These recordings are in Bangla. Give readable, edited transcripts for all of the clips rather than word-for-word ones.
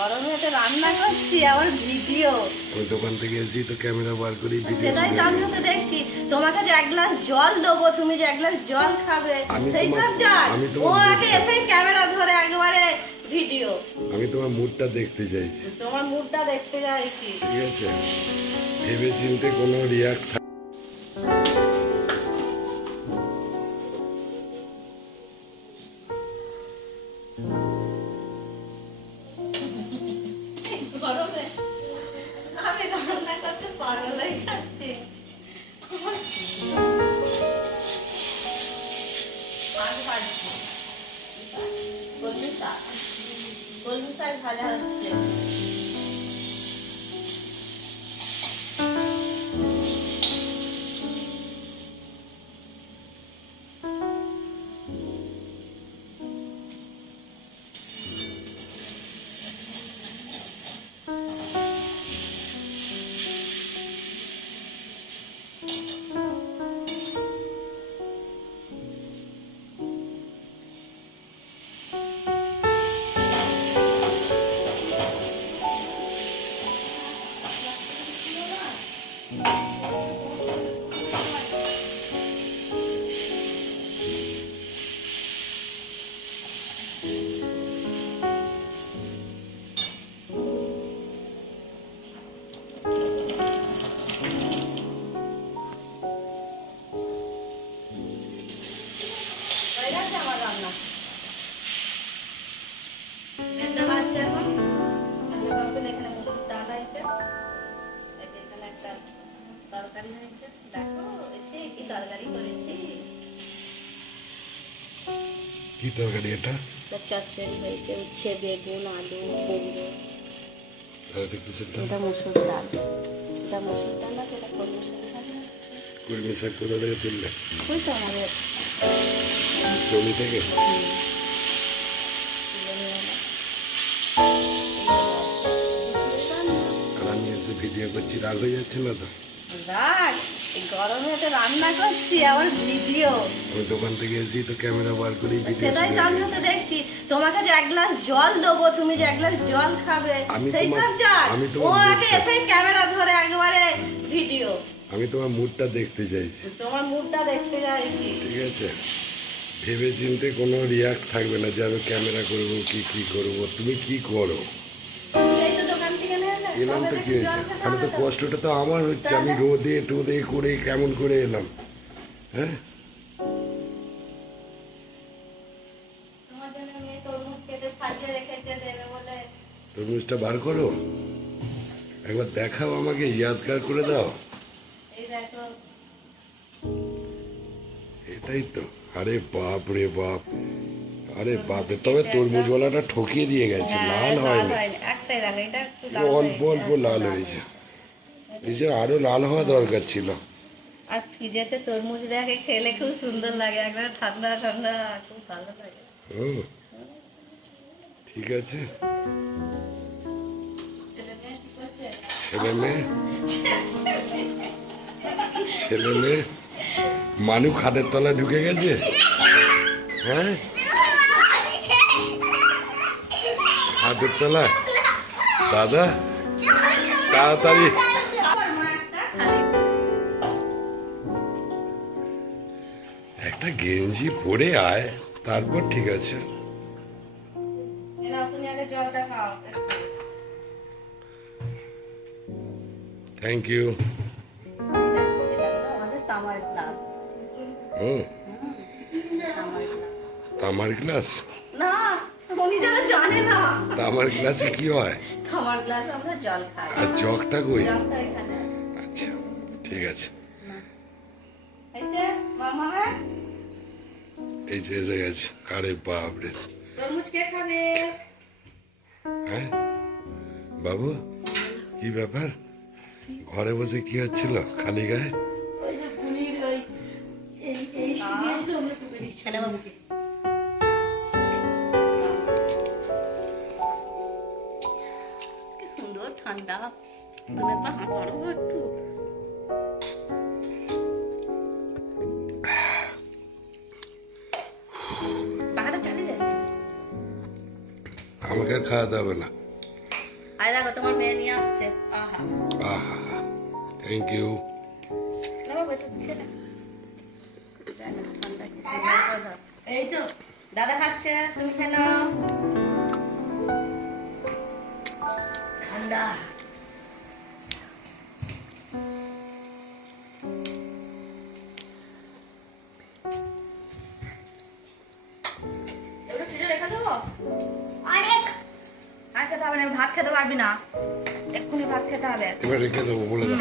গরমে তো রান্না করছি আবার ভিডিও। ওই দোকান থেকে এসেছি তো ক্যামেরা বার করি ভিডিও। সেটাই তো আমিও তো দেখছি। তোমাকে যে এক গ্লাস জল দেবো, তুমি যে এক গ্লাস জল খাবে, সেই সব চাই। ও আগে এসে ক্যামেরা ধরে একবারে ভিডিও। আমি তোমার মুডটা দেখতে চাইছি। তোমার মুডটা দেখতে চাইছি। ঠিক আছে, ভেবে চিন্তে কোনো রিয়াক্ট গরমে আমি রান্না করতে পাগল হয়ে যাচ্ছি। কলমি শাক ভাজা হচ্ছে। আমার রান্না এখানে মুসুর ডাল আছে, এখানে একটা তরকারি হয়েছে। দেখো এসে কি তরকারি করেছি। কি তরকারি এটা? চচ্চড়ি হয়েছে, উচ্ছে, বেগুন, আলু, কুমড়ো। এটা মুসুর ডাল, এটা মুসুর ডাল আছে, এটা কলমি শাক ভাজা। কলমি শাক কোথা থেকে তুললে? ওই তো আমাদের জমি থেকে। আর আমি এসে ভিডিও করছি, রাগ হয়ে যাচ্ছে না তো? রাগ? গরমে তো রান্না করছি আবার ভিডিও। ওই দোকান থেকে এসেছি তো ক্যামেরা বার করি ভিডিও। সেটাই তো আমিও তো দেখছি। তোমাকে যে এক গ্লাস জল দেবো, তুমি যে এক গ্লাস জল খাবে, সেই সব চাই। ও আগে এসে ক্যামেরা ধরে একবারে ভিডিও। আমি তোমার মুডটা দেখতে চাইছি। তোমার মুডটা দেখতে চাইছি। ঠিক আছে, ভেবে চিন্তে কোনো রিয়াক্ট থাকবে না যে আমি ক্যামেরা করবো কি করবো। তুমি কি করো এই তো দোকান থেকে নিয়ে এলে, এলাম তো কি হয়েছে? আমি তো কষ্টটা তো আমার হচ্ছে। আমি রোদে টোদে করে কেমন করে এলাম। হ্যাঁ, তোমার জন্য মেয়ে তরমুজ কেটে সাজিয়ে রেখেছে, দেবে বলে। তরমুজটা বার করো, একবার দেখাও আমাকে, ইয়াদগার করে দাও। এই দেখো, এটাই তো। আরে বাপ রে বাপ, আরে বাপ রে। তবে তরমুজওয়ালাটা ঠকিয়ে দিয়ে গেছে, লাল হয় না, একটাই দেখো, এটা একটু অল্প অল্প লাল হয়েছে। এই যে আরো লাল হওয়া দরকার ছিল। আর ফ্রিজেতে তরমুজ রেখে খেলে খুব সুন্দর লাগে, একবার ঠান্ডা ঠান্ডা, খুব ভালো লাগে। ও ঠিক আছে, ছেলে মেয়ে মানু খাটের তলায় ঢুকে গেছে। হ্যাঁ, খাটের তলায়। দাদা তাড়াতাড়ি একটা গেঞ্জি পরে আয়, তারপর ঠিক আছে। তুমি আগে জলটা খাও। Thank you. তামার গ্লাস। তামার গ্লাস? না, উনি যেন জানে না। তামার গ্লাসে কি হয়? তামার গ্লাসে আমরা জল খাই। আর জগটা কই? জলটা এখানে আছে। আচ্ছা ঠিক আছে। এই যে মামা, এই যে এসে গেছে। আরে বাপ রে। তরমুজ কে খাবে? হ্যাঁ বাবু, কি ব্যাপার? ঘরে বসে কি হচ্ছিল খালি গায়ে? ওই যে পুনির ওই এই দিয়েছিল, আমরা টুকে দিচ্ছি না বাবুকে। কি সুন্দর ঠান্ডা। তুমি একবার হাঁটো একটু। আমাকে আর খাওয়াতে হবে না, আর দেখো তোমার মেয়ে নিয়ে আসছে। আহা আহা, থ্যাংক ইউ। না বাবা, একটু খেয়ে নে। ঠান্ডা কিছু নেই। এই তো দাদা খাচ্ছে, তুমি খেয়ে নাও। ঠান্ডা। এগুলো ফ্রিজে রেখে দেবো? অনেক আর খেতে হবে না, ভাত খেতে পারবি না, এক্ষুনি ভাত খেতে হবে। এবার রেখে দেবো, বলে দাও।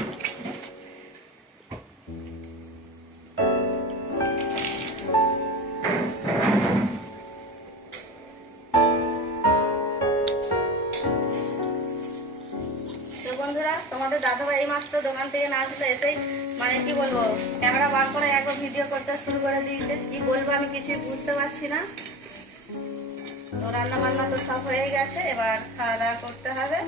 তো বন্ধুরা, তোমাদের দাদাভাই এই মাত্র দোকান থেকে না আসলে এসেই মানে কি বলবো, ক্যামেরা বার করে একবার ভিডিও করতে শুরু করে দিয়েছে। কি বলবো আমি কিছুই বুঝতে পারছি না। তো রান্না বান্না তো সব হয়ে গেছে, এবার খাওয়া দাওয়া করতে হবে।